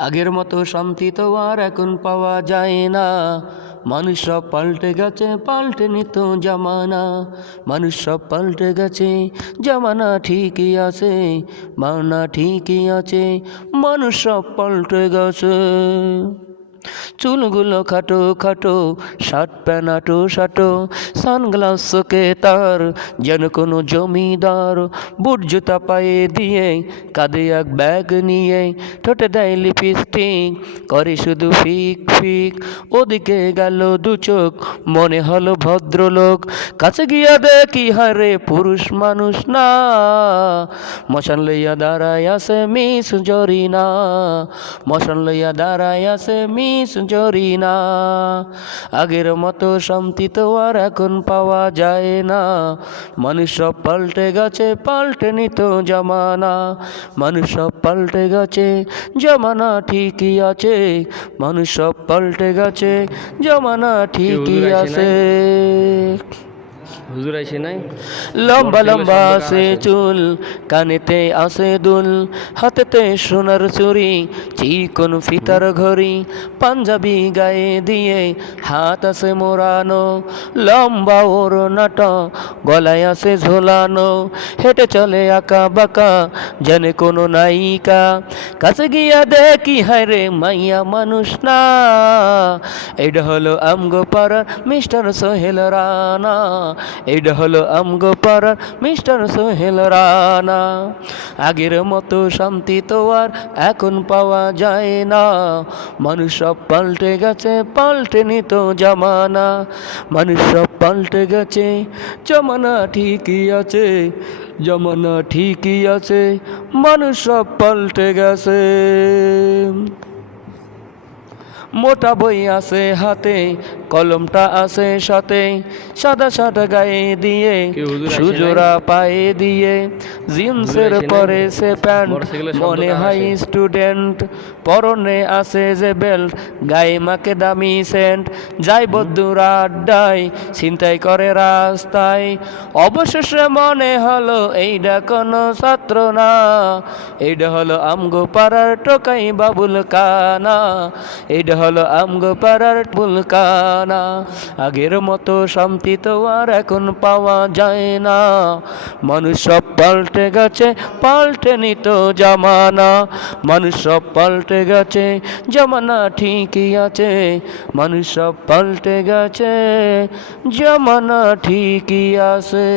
আগের মতো শান্তি তো আর এখন পাওয়া যায় না। মানুষ সব পাল্টে গেছে, পাল্টে নিত জামানা। মানুষ সব পাল্টে গেছে, জামানা ঠিকই আছে মানা ঠিকই আছে। মানুষ সব পাল্টে গেছে। চুলগুলো খাটো খাটো, শার্ট প্যান্ট সাটো সানগ্লাস চোখে তার যেন কোনো জমিদার বুট জুতা পায়ে দিয়ে কাঁধে এক ব্যাগ নিয়ে ঠোঁটে দেয় লিপস্টিক করে শুধু ফিক ফিক। ওদিকে গেল দু চোখ, মনে হলো ভদ্রলোক। কাছে গিয়া দেখি, হারে পুরুষ মানুষ না। মশান লইয়া দাঁড়ায় আছে মিস জরিনা। মশান লইয়া দাঁড়ায় আছে মিস জরিনা আগের মতো শান্তি তো আর এখন পাওয়া যায় না। মানুষ সব পাল্টে গেছে পাল্টে নিত জামানা। মানুষ সব পাল্টে গেছে জমানা ঠিকই আছে। মানুষ সব পাল্টে গেছে জমানা ঠিকই আছে। হুজুর আসে নাই? লম্বা লম্বা আছে চুল কানেতে আছে দুল হাতেতে সোনার চুরি চিকন ফিতার ঘড়ি পাঞ্জাবি গায়ে দিয়ে হাত আছে মোড়ানো লম্বা ওর নাট গলায় আছে ঝোলানো, হেঁটে চলে আঁকা বাঁকা জানে কোনো নায়িকা। কাছে গিয়া দেখি, হায় রে মাইয়া মানুষ না। এটা হলো আমগো পাড়ার মিস্টার সোহেল রানা। এটা হলো আমগো পাড়ার মিস্টার সোহেল রানা। আগের মতো শান্তি তো আর এখন পাওয়া যায় না। মানুষ সব পাল্টে গেছে, পাল্টে নিত জামানা। মানুষ সব পাল্টে গেছে জামানা ঠিকই আছে জমানা ঠিকই আছে মানুষ সব পাল্টে গেছে। মোটা বই আছে হাতে কলমটা আছে সাথে সাদা সাদা গায়ে দিয়ে? সুজোড়া পায়ে দিয়ে জিন্সের পরে সে প্যান্ট মনে হয় স্টুডেন্ট পরনে আছে যে বেল্ট গায়ে মাকে দামি সেন্ট যাই বদ্দুর আড্ডায় ছিনতাই করে রাস্তায় অবশেষে মনে হলো এইটা কোনো ছাত্র না এইটা হলো আমগো পাড়ার টোকাই বাবুল কানা এইটা হলো আমগো পাড়ার বুলকানা আগের মতো শান্তি তো আর এখন পাওয়া যায় না। মানুষ সব পাল্টে গেছে, পাল্টে নিত জামানা। মানুষ সব পাল্টে গেছে, জামানা ঠিকই আছে। মানুষ সব পাল্টে গেছে, জামানা ঠিকই আছে।